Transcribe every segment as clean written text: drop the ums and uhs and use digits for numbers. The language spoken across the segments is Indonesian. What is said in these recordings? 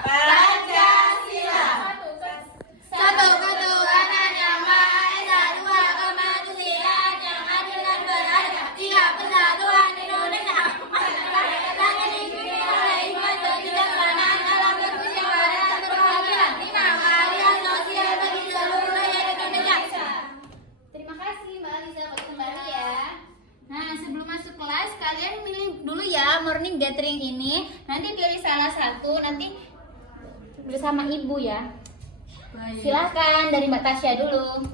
Pancasila. Satu ketuhanan yang Maha Esa, dua kemanusiaan yang adil dan beradab, tiga persatuan Indonesia, empat kedaulatan negeri oleh iman dan kebijaksanaan dalam bermusyawarah dan berkeadilan, lima keadilan sosial bagi seluruh rakyat Indonesia. Terima kasih Mbak Lisa, kembali ya. Nah, sebelum masuk kelas, kalian milih dulu ya morning gathering ini. Nanti pilih salah satu, nanti bersama ibu ya. Silahkan dari Mbak Tasya dulu.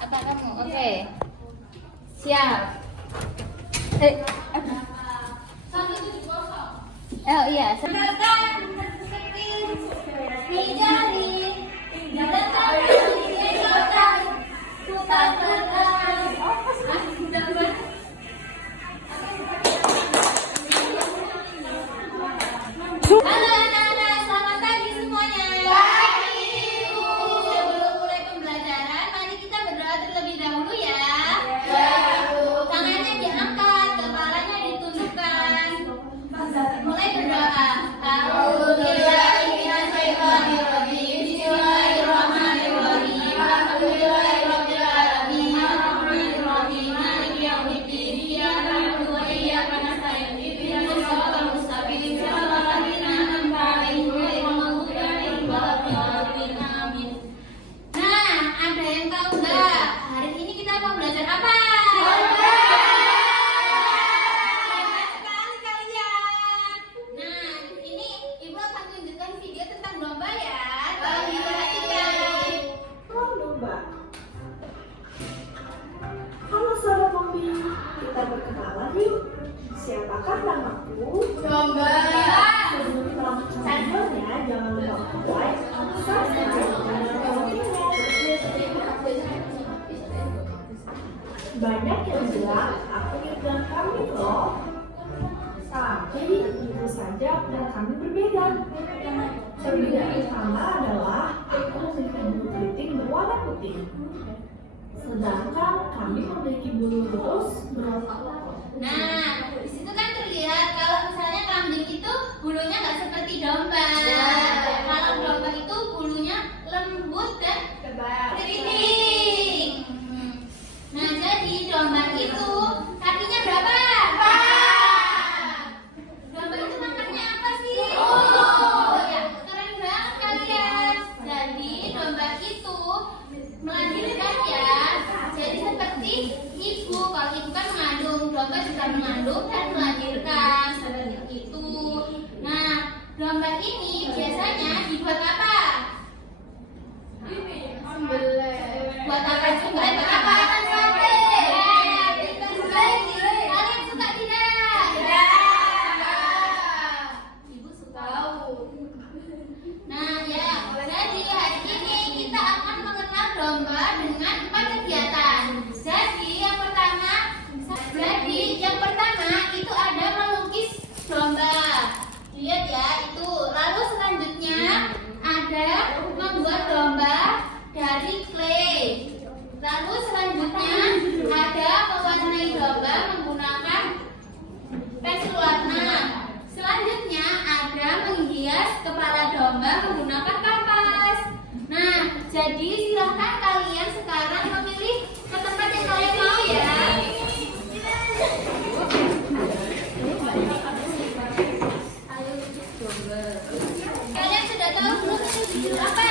Apa kamu? Oke. Siap. Oh iya. Halo anak-anak, selamat pagi semuanya. Pagi Ibu. Sebelum mulai pembelajaran, mari kita berdoa terlebih dahulu ya. Tangannya diangkat, kepalanya ditundukkan. Mulai berdoa. Alhamdulillah. Bismillahirrahmanirrahim. Alhamdulillahirabbil alamin. Arrahmanirrahim. Maliki yaumiddin. Iyyaka na'budu wa iyyaka nasta'in. Ihdinas siratal mustaqim. Siratal ladzina an'amta 'alaihim ghairil maghdubi 'alaihim waladdallin. Amin. Nah, ada yang tahu enggak? Hari ini kita mau belajar apa? Hebat sekali kalian. Nah, ini Ibu akan tunjukkan video tentang domba ya. Tolong diperhatikan. Lomba. Halo sahabat Mombi, kita berkenalan yuk. Siapakah namaku? Domba. Sebelum kita langsung ke videonya, jangan lupa like, subscribe, dan komennya. Banyak yang bilang aku dan kami loh. Tapi itu saja dan kami berbeda. Perbedaan utama adalah aku memiliki bulu keriting berwarna putih, sedangkan kami memiliki bulu lurus berwarna oranye. Nah, di situ kan terlihat kalau misalnya kambing itu bulunya nggak seperti domba. Kalau domba itu bulunya lembut dan keriting. Nah, jadi domba itu kakinya berapa? Domba itu makannya apa sih? Oh ya, keren banget kalian. Jadi domba itu melahirkan ya. Jadi seperti ibu, kalau ibu kan mengandung, domba juga mengandung dan melahirkan seperti itu. Nah, domba ini biasanya dibuat apa? Buat apa juga? Buat apa? Kalian suka tidak? Ibu suka. Nah ya, jadi hari ini kita akan mengenal domba dengan 4 kegiatan. Jadi yang pertama itu ada melukis domba. Lihat ya itu. Lalu selanjutnya ada membuat domba dari clay. Lalu selanjutnya ada mewarnai domba menggunakan pensil warna. Selanjutnya ada menghias kepala domba menggunakan kampas. Nah, jadi silahkan kalian sekarang memilih ke tempat yang kalian mau ya. Kalian sudah tahu melukis apa?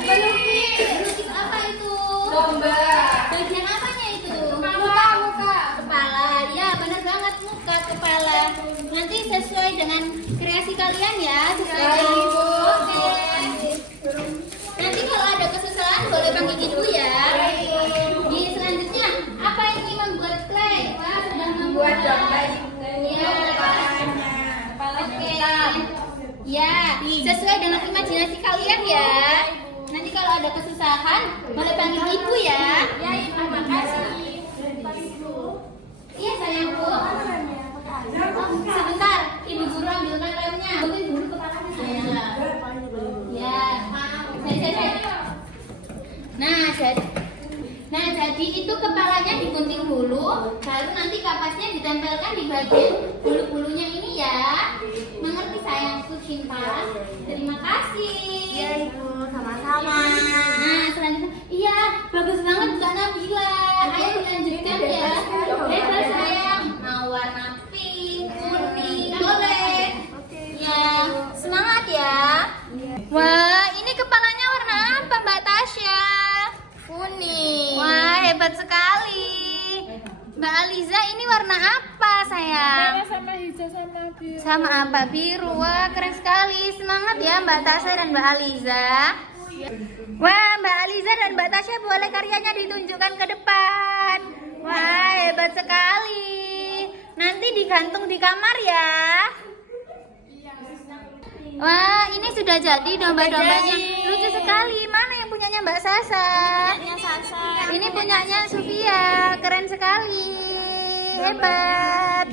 Melukis apa itu? Domba. Bagian apanya itu? Muka. Kepala. Ya, benar banget, muka, kepala. Nanti sesuai dengan kreasi kalian ya. Sesuai dengan ibu. Oke. Nanti kalau ada kesusahan boleh panggil ibu ya. Di selanjutnya, apa ini membuat clay? Sedang membuat Domba. Ya. Oke. Ya, sesuai dengan imajinasi kalian ya. Nanti kalau ada kesusahan boleh panggil ibu ya. Ya, ibu, terima kasih. Iya sayangku. Sebentar, ibu guru ambilkan remnya. Mungkin dulu kepalanya saya. Ya, saya. Nah, jadi Nah, jadi itu kepalanya digunting dulu, baru nanti kapasnya ditempelkan di bagian bulu-bulunya ini ya. Mengerti sayangku cinta? Terima kasih. Iya Ibu, sama-sama. Nah, selanjutnya, iya bagus banget Kak Nabila. Ayo dilanjutkan ya. Hebat sayang. Mau warna pink, kuning, boleh. Ya, semangat ya. Wah, ini kepalanya warna apa Mbak Tasya? Kuning. Wah, hebat sekali. Mbak Aliza, ini warna apa sayang? Sama hijau sama biru. Sama apa? Biru. Wah, keren sekali. Semangat ya Mbak Tasya dan Mbak Aliza. Wah, Mbak Aliza dan Mbak Tasya boleh karyanya ditunjukkan ke depan. Wah, hebat sekali. Nanti digantung di kamar ya. Wah, ini sudah jadi domba-dombanya. Lucu sekali. Mana yang punyanya Mbak Sasa? Punyanya Sasa. Ini punyanya Sofia. Keren sekali. Hebat.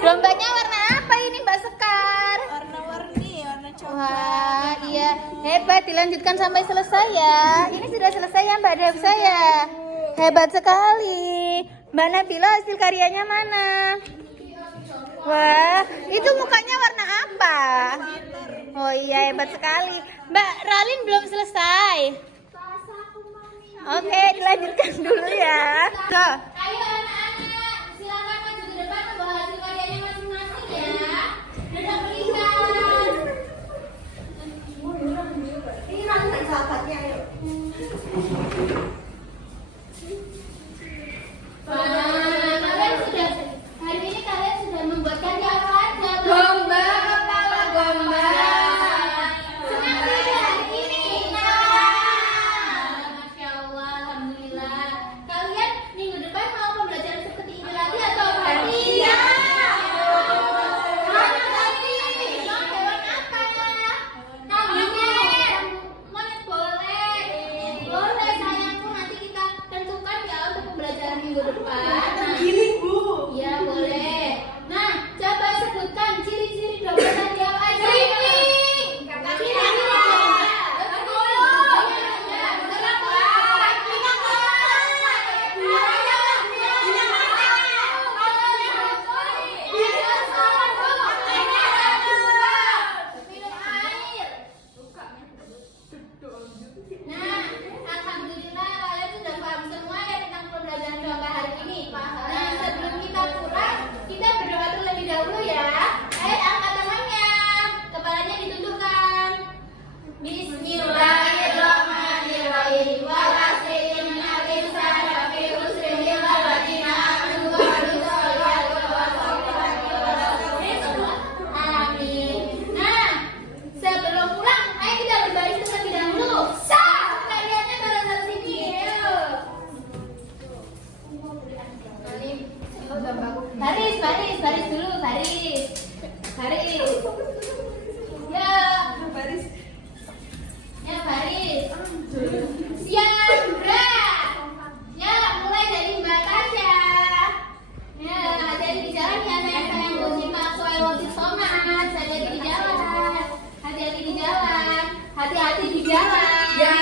Dombanya warna apa ini Mbak Sekar? Warna-warni, warna coklat. Wah, iya. Hebat. Dilanjutkan sampai selesai ya. Ini sudah selesai ya Mbak Devsa ya. Hebat sekali. Mbak Nabila, hasil karyanya mana? Wah, itu mukanya warna apa? Oh iya, hebat sekali. Mbak Ralin belum selesai. Oke, dilanjutkan dulu ya. Ayo anak-anak, silakan maju ke depan membawa hasil karyanya masing-masing ya. Dadah berikan. Ini rambut sahabatnya, ayo. Wah, kalian sudah hari ini kalian sudah membuat karya apa aja? Domba, kepala domba. Senang tidak hari ini? Masya Allah, alhamdulillah. Kalian minggu depan mau pembelajaran seperti ini lagi atau apa? Iya. Mana tadi? Hewan apa? Monyet. Monyet boleh. Boleh sayangku, nanti kita tentukan ya untuk pembelajaran minggu depan. Giling Bu. Iya boleh. Nah, coba sebutkan ciri-ciri domba tadi apa aja? Nah, alhamdulillah kalian sudah paham semua ya tentang pembelajaran domba hari ini. Nah, sebelum kita pulang, kita berdoa terlebih dahulu ya. Ayo angkat tangannya, kepalanya ditundukkan. Bismillahirrahmanirrahim. Wal asri innal insana lafi khusrin illa alladziina aamanu wa 'amilus shalihati wa tawassaw bil haqqi wa tawassaw bis sabr. Amin. Nah, sebelum pulang, ayo kita berbaris terlebih dahulu. Karyanya taruh sini. Ayo. Baris dulu, baris. Ya. Baris. Ya, baris. Siap, gerak. Ya, mulai dari Mbak Tasya. Ya, hati-hati di jalan ya, sayang cinta soal somat. Hati-hati di jalan. Hati-hati di jalan. Hati-hati di jalan. Ya.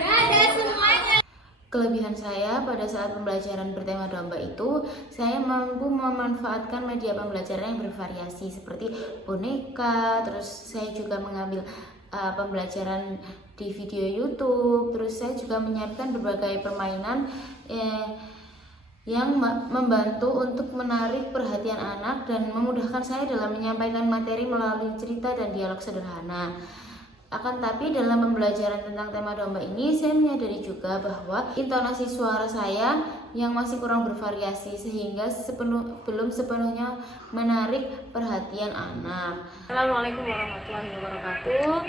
Dadah semuanya. Kelebihan saya pada saat pembelajaran bertema domba itu, saya mampu memanfaatkan media pembelajaran yang bervariasi seperti boneka, terus saya juga mengambil pembelajaran di video YouTube, terus saya juga menyiapkan berbagai permainan yang membantu untuk menarik perhatian anak dan memudahkan saya dalam menyampaikan materi melalui cerita dan dialog sederhana. Akan tapi dalam pembelajaran tentang tema domba ini, saya menyadari juga bahwa intonasi suara saya yang masih kurang bervariasi sehingga belum sepenuhnya menarik perhatian anak. Assalamualaikum warahmatullahi wabarakatuh.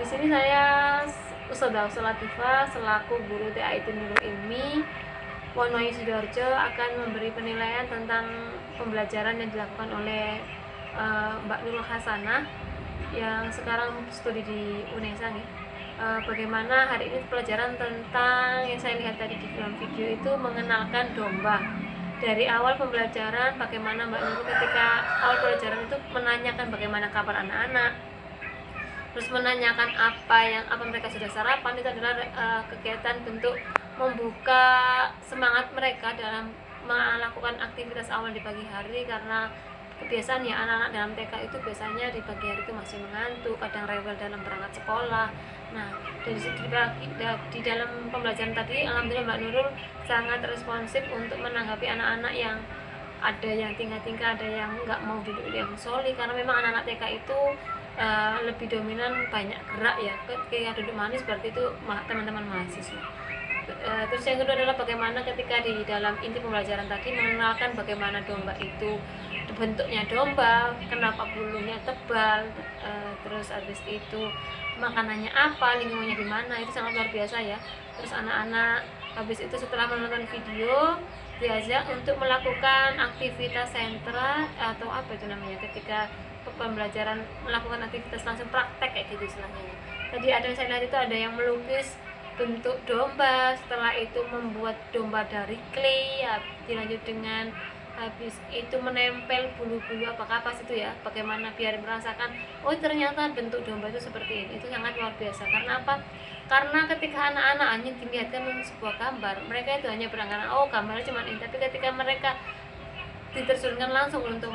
Di sini saya Ustadzah Latifah selaku guru TAI Nurul Ilmi Wonoayu Sidoarjo akan memberi penilaian tentang pembelajaran yang dilakukan oleh Mbak Nurul Hasanah yang sekarang studi di UNESA nih. Bagaimana hari ini pelajaran tentang yang saya lihat tadi di dalam video itu mengenalkan domba. Dari awal pembelajaran bagaimana Mbak Nurul ketika awal pelajaran itu menanyakan bagaimana kabar anak-anak. terus menanyakan apa mereka sudah sarapan. Itu adalah kegiatan bentuk membuka semangat mereka dalam melakukan aktivitas awal di pagi hari, karena kebiasaan ya anak-anak dalam TK itu biasanya di pagi hari itu masih mengantuk, kadang rewel dalam berangkat sekolah. Nah, dari di dalam pembelajaran tadi, alhamdulillah Mbak Nurul sangat responsif untuk menanggapi anak-anak yang ada yang tingkah-tingkah, ada yang nggak mau duduk yang soli, karena memang anak-anak TK itu lebih dominan banyak gerak ya, ketika duduk manis seperti itu teman-teman mahasiswa. Terus yang kedua adalah bagaimana ketika di dalam inti pembelajaran tadi mengenalkan bagaimana domba itu, bentuknya domba, kenapa bulunya tebal, terus habis itu makanannya apa, lingkungannya di mana, itu sangat luar biasa ya. Terus anak-anak habis itu setelah menonton video diajak untuk melakukan aktivitas sentra atau apa itu namanya, ketika pembelajaran melakukan aktivitas langsung praktek kayak gitu istilahnya. Tadi ada yang saya lihat itu ada yang melukis bentuk domba, setelah itu membuat domba dari clay ya, dilanjut dengan habis itu menempel bulu-bulu apa kapas itu ya, bagaimana biar merasakan oh ternyata bentuk domba itu seperti ini. Itu sangat luar biasa. Karena apa? Karena ketika anak-anak hanya dilihatkan sebuah gambar, mereka itu hanya beranggapan oh gambarnya cuma ini, tapi ketika mereka diterjunkan langsung untuk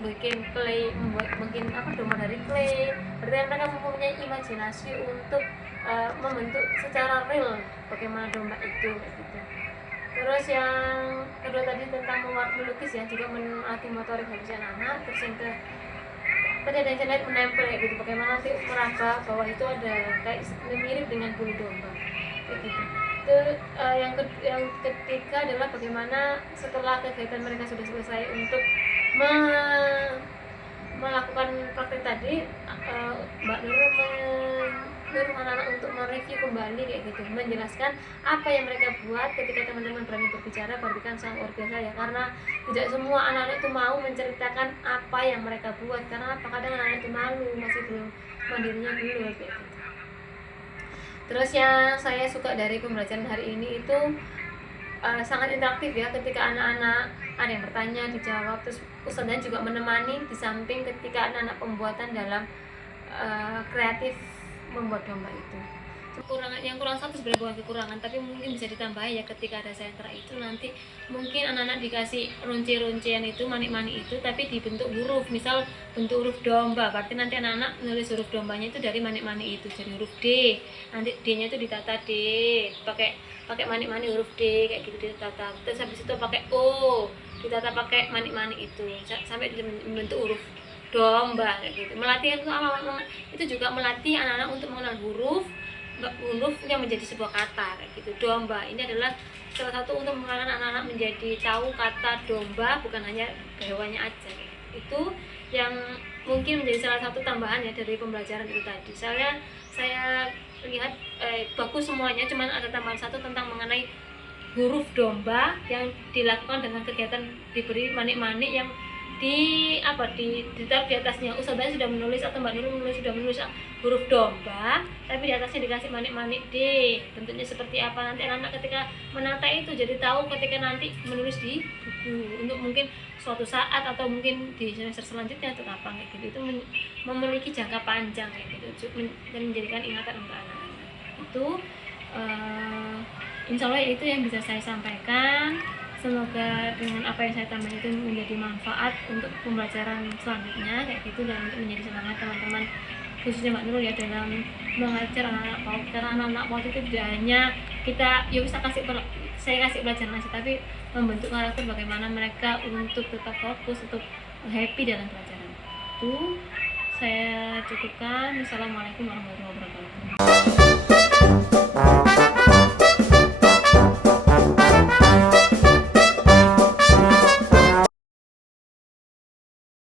bikin clay, mungkin apa domba dari clay, berarti mereka mempunyai imajinasi untuk membentuk secara real bagaimana domba itu gitu. Terus yang kedua tadi tentang melukis ya, juga melatih motorik halus anak-anak. Terus yang tadi ada yang saya lihat menempel kayak gitu, bagaimana nanti meraba bahwa itu ada kayak mirip dengan bulu domba kayak gitu. Yang ketiga adalah bagaimana setelah kegiatan mereka sudah selesai untuk melakukan praktek tadi, Mbak Nurul menyuruh anak-anak untuk mereview kembali kayak gitu, menjelaskan apa yang mereka buat. Ketika teman-teman berani berbicara berarti kan sangat luar biasa ya, karena tidak semua anak-anak itu mau menceritakan apa yang mereka buat, karena kadang anak-anak itu malu, masih belum mandirinya belum kayak gitu. Terus yang saya suka dari pembelajaran hari ini itu sangat interaktif ya, ketika anak-anak ada yang bertanya dijawab, terus ustadznya juga menemani di samping ketika anak-anak pembuatan dalam kreatif membuat domba itu. Yang kurang satu sebenarnya bukan kekurangan, tapi mungkin bisa ditambah ya ketika ada sentra itu, nanti mungkin anak-anak dikasih runci-runcian itu, manik-manik itu, tapi dibentuk huruf, misal bentuk huruf domba, berarti nanti anak-anak nulis huruf dombanya itu dari manik-manik itu, jadi huruf D, nanti D-nya itu ditata D, pakai manik-manik huruf D kayak gitu ditata. Terus habis itu pakai O, ditata pakai manik-manik itu sampai membentuk huruf domba kayak gitu. Melatih itu juga melatih anak-anak untuk mengenal huruf yang menjadi sebuah kata kayak gitu. Domba ini adalah salah satu untuk mengenalkan anak-anak menjadi tahu kata domba bukan hanya hewannya aja. Itu yang mungkin menjadi salah satu tambahan ya dari pembelajaran itu tadi. Saya lihat bagus semuanya, cuman ada tambahan satu tentang mengenai huruf domba yang dilakukan dengan kegiatan diberi manik-manik yang ditaruh di atasnya. Ustadznya sudah menulis atau Mbak Nurul sudah menulis huruf domba, tapi di atasnya dikasih manik-manik D, bentuknya seperti apa. Nanti anak-anak ketika menata itu jadi tahu ketika nanti menulis di buku untuk mungkin suatu saat atau mungkin di semester selanjutnya atau apa kayak gitu. Itu memiliki jangka panjang kayak gitu dan menjadikan ingatan untuk anak-anak. Itu insya Allah itu yang bisa saya sampaikan. Semoga dengan apa yang saya tambahkan itu menjadi manfaat untuk pembelajaran selanjutnya kayak gitu, dan untuk menjadi semangat teman-teman khususnya Mbak Nurul ya dalam mengajar anak-anak PAUD. Karena anak-anak PAUD itu tidak hanya saya kasih pelajaran aja, tapi membentuk karakter bagaimana mereka untuk tetap fokus, untuk happy dalam pelajaran. Itu saya cukupkan. Wassalamualaikum warahmatullahi wabarakatuh.